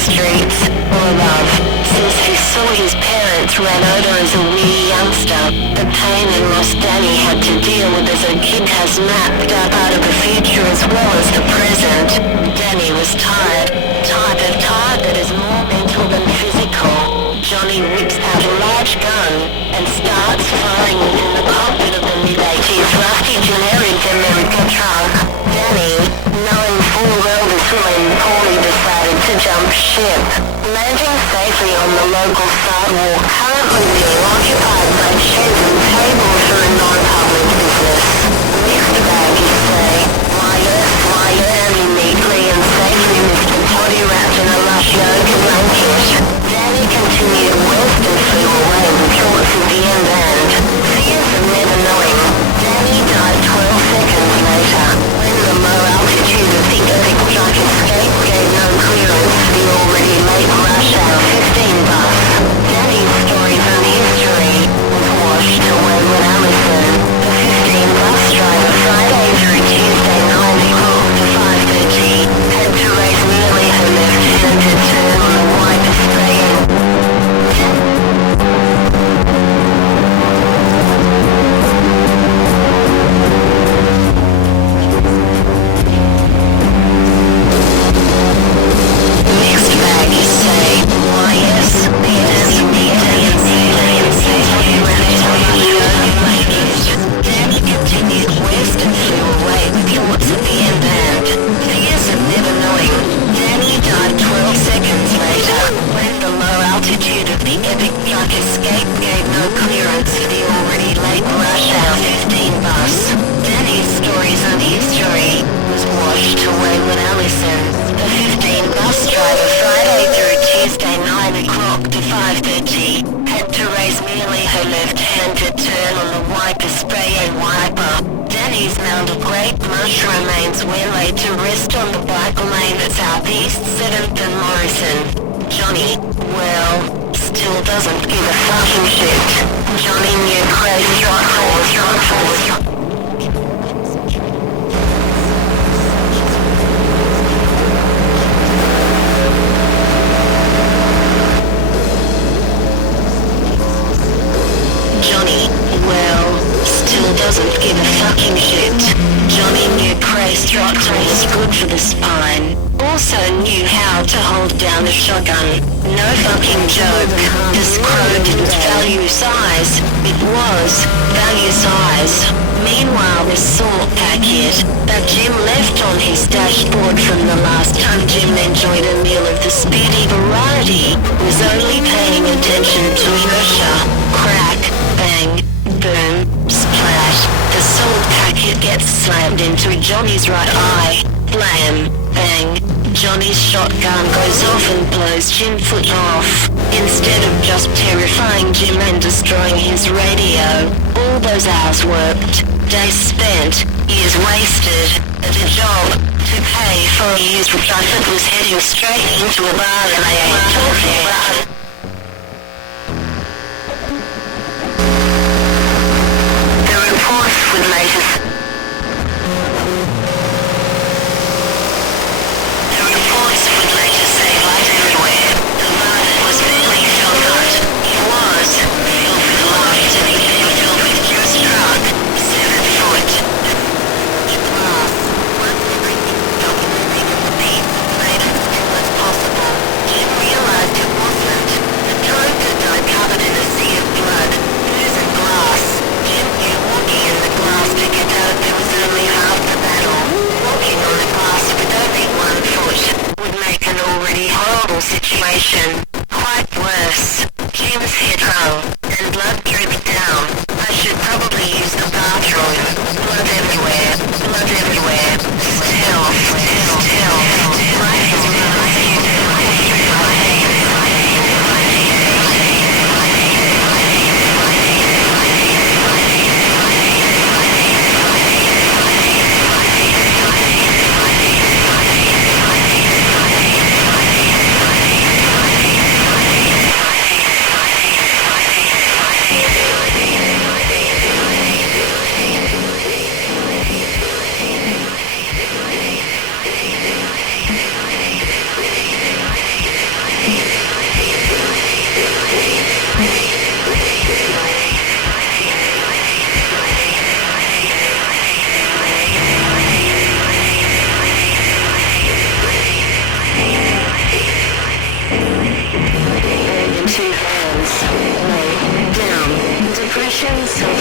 streets, or above. Since he saw his parents run over as a wee youngster, the pain and loss Danny had to deal with as a kid has mapped out part of the future as well as the present. Danny was tired, type of tired that is more mental than physical. Johnny whips out a large gun and starts firing within the cockpit of the mid-80s rusty generic American truck. Danny, knowing full well this will end poorly, decided to jump ship. Landing safely on the local sidewalk, currently being occupied by chairs and tables for a non-public business. Mixed bag, you say? Why Danny neatly and safely missed a body wrapped in a lush yoga blanket. Danny continued west and flew away with thoughts at the end and fears of never knowing. Danny died 12 seconds later, when the low altitude of the Epic truck escape gave no clearance for the already late rush hour 15 bus. Danny's stories and history was washed away when Allison, the 15 bus driver, Friday through Tuesday 9 o'clock to 5:30, had to raise nearly her left hand to turn on the wiper spraying. Mixed bag, you say? Why yes, Danny continued west and flew away with thoughts at the end and fears of never knowing. Danny died 12 seconds later, when the low altitude of the Epic truck escape gave no clearance for the already late rush hour 15 bus. Danny's stories and history was washed away when Allison, the 15 bus driver, Friday through Tuesday 9 o'clock to 5:30, had to raise merely her left hand to turn on the wiper spray and wiper. Danny's mound of grape mush remains were laid to rest on the bike lane at Southeast 7th and Morrison. Johnny, well, still doesn't give a fucking shit. Johnny knew crazy rock falls. Johnny, well, still doesn't give a fucking shit. Johnny knew praise throttle was good for the spine. Also knew how to hold down a shotgun. No fucking joke. This crow didn't value size. It was value size. Meanwhile, the salt packet that Jim left on his dashboard from the last time Jim enjoyed a meal of the speedy variety was only paying attention to inertia. Crack, bang, boom, splash. The salt packet gets slammed into Johnny's right eye. Blam, bang. Johnny's shotgun goes off and blows Jim foot off. Instead of just terrifying Jim and destroying his radio, all those hours worked, days spent, years wasted, at a job, to pay for a used truck that was heading straight into a bar and I ain't talking about it. The reports would later say light everywhere. The mud was barely filled out. It was filled with light and it came filled with Jim's truck. 7 foot. Glass. One freaking documenting the beat made it as still as possible. Jim realized it wasn't. The truck had died covered in a sea of blood, booze and glass. Jim knew walking in the glass to get out there was only half the battle. Walking on the glass with only 1 foot would make an already horrible situation quite worse. Jim's head hung, and blood dripped down. I should probably use the bathroom. Blood everywhere. Still. Life is visions of